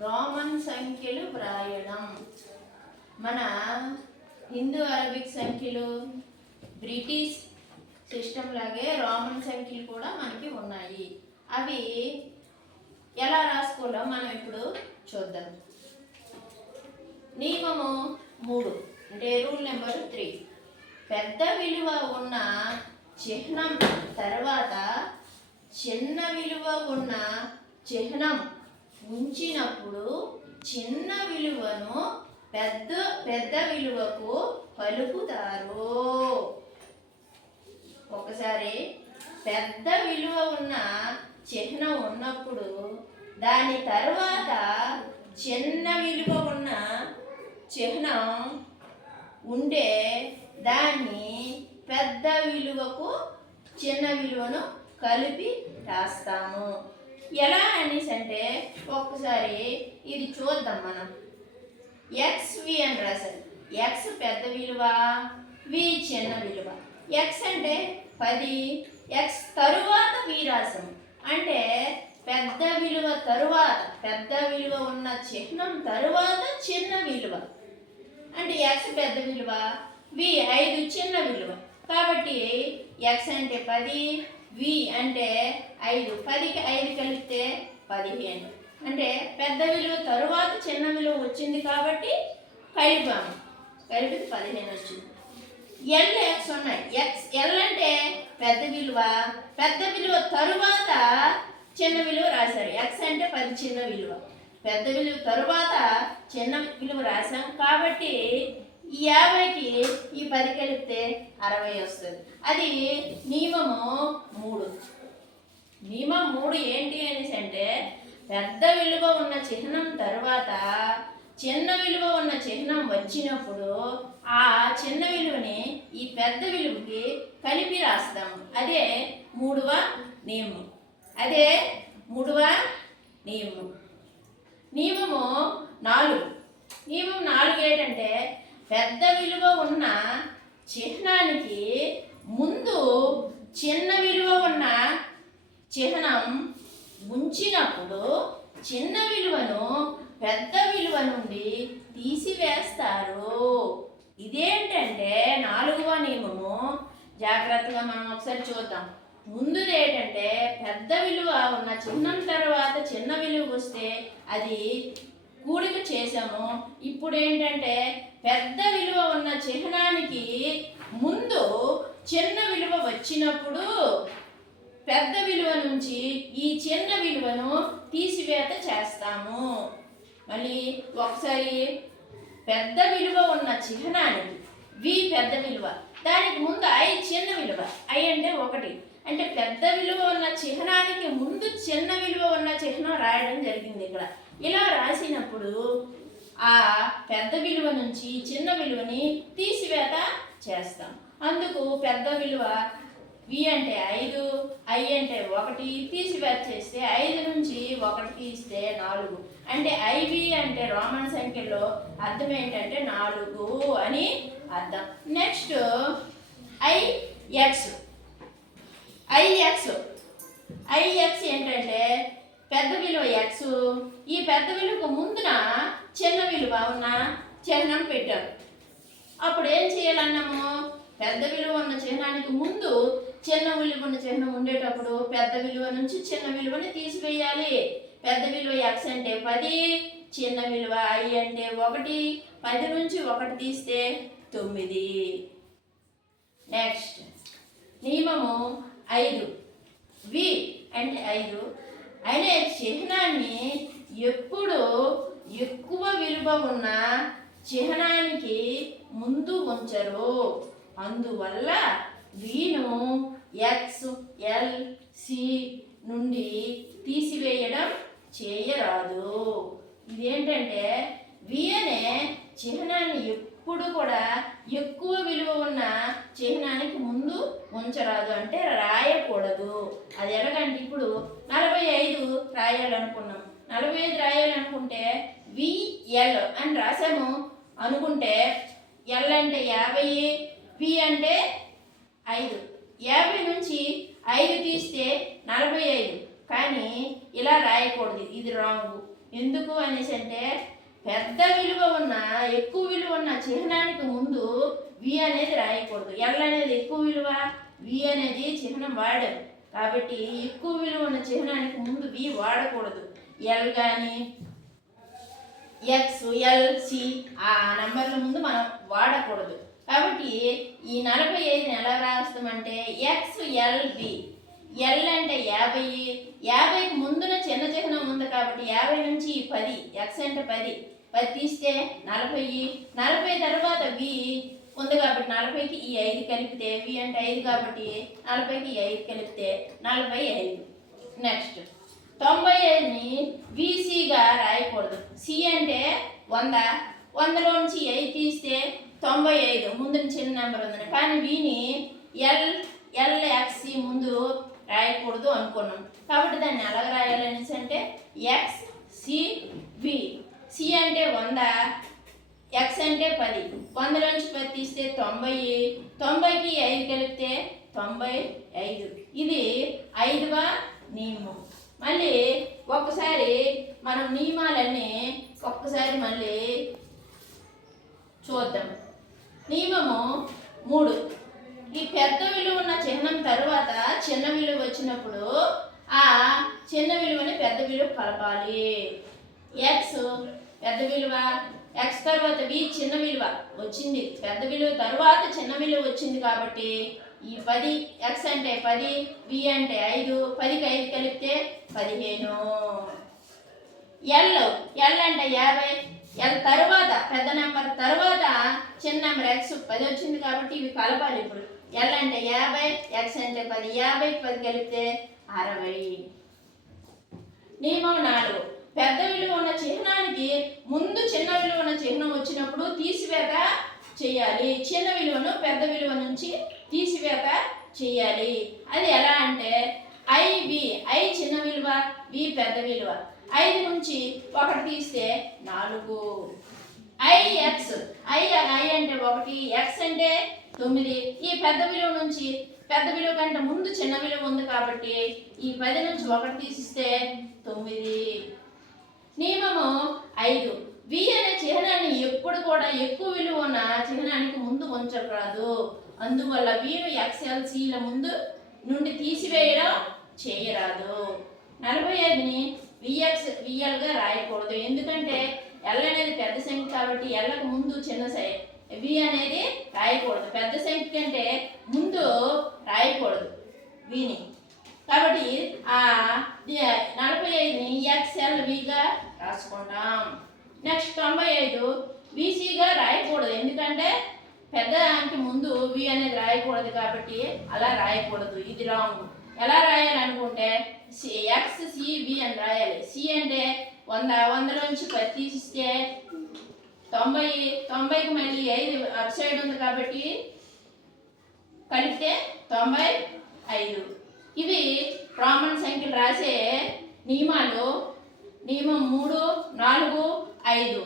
Roman సంఖ్యలు వ్రాయడం. మన హిందూ అరబిక్ సంఖ్యలు బ్రిటిష్ సిస్టమ్ లాగే రోమన్ సంఖ్యలు కూడా మనకి ఉన్నాయి. అవి ఎలా రాసుకోవాలో మనం ఇప్పుడు చూద్దాం. నియమము 3 అంటే రూల్ నెంబర్ 3. పెద్ద విలువ ఉన్న చిహ్నం తర్వాత చిన్న విలువ ఉన్న చిహ్నం ఉంచినప్పుడు చిన్న విలువను పెద్ద విలువకు కలుపుతారు. ఒకసారి పెద్ద విలువ ఉన్న చిహ్నం ఉన్నప్పుడు దాని తర్వాత చిన్న విలువ ఉన్న చిహ్నం ఉంటే దాన్ని పెద్ద విలువకు చిన్న విలువను కలిపి రాస్తాము. ఎలా అనేసి అంటే ఒక్కసారి ఇది చూద్దాం. మనం XV అని రాశారు. X పెద్ద విలువ, V చిన్న విలువ. X అంటే 10, X తరువాత V రాసాము. అంటే పెద్ద విలువ తరువాత పెద్ద విలువ ఉన్న చిహ్నం తరువాత చిన్న విలువ. అంటే X పెద్ద విలువ, V 5 చిన్న విలువ. కాబట్టి X అంటే 10, V అంటే 5. 10కి 5 కలిపితే 15. అంటే పెద్ద విలువ తరువాత చిన్న విలువ వచ్చింది కాబట్టి కలిపాము. కలిపితే 15 వచ్చింది. LX ఉన్నాయి. L అంటే పెద్ద విలువ తరువాత చిన్న విలువ రాశారు. X అంటే 10 చిన్న విలువ. పెద్ద విలువ తరువాత చిన్న విలువ రాశాం కాబట్టి ఈ 50కి ఈ 10 కలిపితే 60 వస్తుంది. అది నియమము 3. నియమం 3 ఏంటి అనేసి అంటే పెద్ద విలువ ఉన్న చిహ్నం తర్వాత చిన్న విలువ ఉన్న చిహ్నం వచ్చినప్పుడు ఆ చిన్న విలువని ఈ పెద్ద విలువకి కలిపి రాస్తాము. అదే 3వ నియమం. నియమము 4. నియమం 4 ఏంటంటే పెద్ద విలువ ఉన్న చిహ్నానికి ముందు చిన్న విలువ ఉన్న చిహ్నం ఉంచినప్పుడు చిన్న విలువను పెద్ద విలువ నుండి తీసివేస్తారు. ఇదేంటంటే 4వ నియమము. జాగ్రత్తగా మనం ఒకసారి చూద్దాం. ముందుది ఏంటంటే పెద్ద విలువ ఉన్న చిహ్నం తర్వాత చిన్న విలువ వస్తే అది కూడిక చేసాము. ఇప్పుడు ఏంటంటే పెద్ద విలువ ఉన్న చిహ్నానికి ముందు చిన్న విలువ వచ్చినప్పుడు పెద్ద విలువ నుంచి ఈ చిన్న విలువను తీసివేత చేస్తాము. మళ్ళీ ఒకసారి పెద్ద విలువ ఉన్న చిహ్నానికి V పెద్ద విలువ, దానికి ముందు I చిన్న విలువ. I అంటే 1. అంటే పెద్ద విలువ ఉన్న చిహ్నానికి ముందు చిన్న విలువ ఉన్న చిహ్నం రాయడం జరిగింది ఇక్కడ. ఇలా రాసినప్పుడు ఆ పెద్ద విలువ నుంచి చిన్న విలువని తీసివేత చేస్తాం. అందుకు పెద్ద విలువ V అంటే 5, I అంటే 1, తీసివేత చేస్తే 5 నుంచి 1 తీస్తే 4. అంటే IV అంటే రోమన్ సంఖ్యలో అర్థం ఏంటంటే 4 అని అర్థం. నెక్స్ట్ IX ఏంటంటే పెద్ద విలువ X. ఈ పెద్ద విలువకు ముందున చిన్న విలువ ఉన్న చిహ్నం పెట్టారు. అప్పుడు ఏం చేయాలన్నాము? పెద్ద విలువ ఉన్న చిహ్నానికి ముందు చిన్న విలువ ఉన్న చిహ్నం ఉండేటప్పుడు పెద్ద విలువ నుంచి చిన్న విలువని తీసివేయాలి. పెద్ద విలువ X అంటే 10, చిన్న విలువ I అంటే 1. 10 నుంచి 1 తీస్తే 9. నెక్స్ట్ నియమము 5. V అంటే 5 అనే చిహ్నాన్ని ఎప్పుడు ఎక్కువ విలువ ఉన్న చిహ్నానికి ముందు ఉంచరు. అందువల్ల Vను X, L, C నుండి తీసివేయడం చేయరాదు. ఇదేంటంటే V అనే చిహ్నాన్ని ఎప్పుడు కూడా ఎక్కువ విలువ ఉన్న చిహ్నానికి ముందు ఉంచరాదు, అంటే రాయకూడదు. అది ఎలాగంటే ఇప్పుడు 45 రాయాలనుకున్నాం. 45 రాయాలనుకుంటే VL అని రాసాము అనుకుంటే L అంటే 50, V అంటే 5. 50 నుంచి 5 తీస్తే 45. కానీ ఇలా రాయకూడదు, ఇది రాంగ్. ఎందుకు అనేసి అంటే పెద్ద విలువ ఉన్న ఎక్కువ విలువ ఉన్న చిహ్నానికి ముందు వి అనేది రాయకూడదు. ఎల్ అనేది ఎక్కువ విలువ, వి అనేది చిహ్నం వాడాం కాబట్టి ఎక్కువ విలువ ఉన్న చిహ్నానికి ముందు వి వాడకూడదు. ఎల్ కానీ ఎక్స్, ఎల్, సి ఆ నంబర్ల ముందు మనం వాడకూడదు. కాబట్టి ఈ 45ని ఎలా రాస్తామంటే ఎక్స్ ఎల్ బి. ఎల్ అంటే 50, 50కి ముందున చిన్న చిహ్నం ఉంది కాబట్టి 50 నుంచి 10, ఎక్స్ అంటే 10, 10 తీస్తే 40, 40 తర్వాత వి ఉంది కాబట్టి 40కి ఈ 5 కలిపితే వి అంటే 5 కాబట్టి 40కి ఈ 5 కలిపితే 45. నెక్స్ట్ 95ని విసిగా రాయకూడదు. సి అంటే 100, 100లో నుంచి 8 తీస్తే 95 ముందు చిన్న నెంబర్ ఉందని. కానీ విని ఎల్ఎక్సి ముందు రాయకూడదు అనుకున్నాం కాబట్టి దాన్ని ఎలా రాయాలి అనేసి అంటే ఎక్స్ సి వి. సి అంటే 100, ఎక్స్ అంటే 10, 100 నుంచి 10 తీస్తే 90, 90కి 5 కలిపితే 95. ఇది 5వ నియమం. మళ్ళీ ఒక్కసారి మనం నియమాలన్నీ ఒక్కసారి మళ్ళీ చూద్దాం. నియమము 3. ఈ పెద్ద విలువ ఉన్న చిహ్నం తర్వాత చిన్న విలువ వచ్చినప్పుడు ఆ చిన్న విలువని పెద్ద విలువ కలపాలి. ఎక్స్ పెద్ద విలువ, ఎక్స్ తర్వాత వి చిన్న విలువ వచ్చింది, పెద్ద విలువ తర్వాత చిన్న విలువ వచ్చింది కాబట్టి ఈ 10, ఎక్స్ అంటే 10, వి అంటే 5, 10కి 5 కలిపితే 15. ఎల్ అంటే 50, ఎల్ తర్వాత పెద్ద నెంబర్ తర్వాత చిన్న నెంబర్ ఎక్స్ 10 వచ్చింది కాబట్టి ఇవి కలపాలి. ఇప్పుడు ఎల్ అంటే 50, ఎక్స్ అంటే 10, 50కి 10 కలిపితే 60. నియమం 4. పెద్ద విలువ ఉన్న చిహ్నానికి ముందు చిన్న విలువ ఉన్న చిహ్నం వచ్చినప్పుడు తీసివేత చేయాలి. చిన్న విలువను పెద్ద విలువ నుంచి తీసివేత చేయాలి. అది ఎలా అంటే ఐ చిన్న విలువ, వి పెద్ద విలువ. 5 నుంచి 1 తీస్తే 4. ఐఎక్స్ ఐ అంటే 1, ఎక్స్ అంటే 9. ఈ పెద్ద విలువ నుంచి పెద్ద విలువ కంటే ముందు చిన్న విలువ ఉంది కాబట్టి ఈ 10 నుంచి 1 తీసిస్తే 9. నియమము 5. వి అనే చిహ్నాన్ని ఎప్పుడు కూడా ఎక్కువ విలువ ఉన్న చిహ్నానికి ముందు ఉంచకూడదు. అందువల్ల విను ఎక్స్ఎల్సీల ముందు నుండి తీసివేయడం చేయరాదు. 45ని విఎల్గా రాయకూడదు. ఎందుకంటే ఎల్ అనేది పెద్ద సంఖ్య కాబట్టి ఎల్లకు ముందు చిన్న వి అనేది రాయకూడదు. పెద్ద సంఖ్య కంటే ముందు రాయకూడదు విని. కాబట్టి ఆ 45ని ఎక్స్ఎల్విగా రాసుకుంటాం. నెక్స్ట్ 95 విసిగా రాయకూడదు. ఎందుకంటే పెద్ద అంకి ముందు వి అనేది రాయకూడదు కాబట్టి అలా రాయకూడదు. ఇది రాంగ్. ఎలా రాయాలనుకుంటే ఎక్స్ సి వి అని రాయాలి. సి అంటే 100, 100 నుంచి 10 తీసిస్తే 90, 90కి మళ్ళీ 5 అటు సైడ్ ఉంది కాబట్టి కలిపితే 95. ఇవి రోమన్ సంఖ్యలు రాసే నియమాలు. నియమం 3, 4, 5.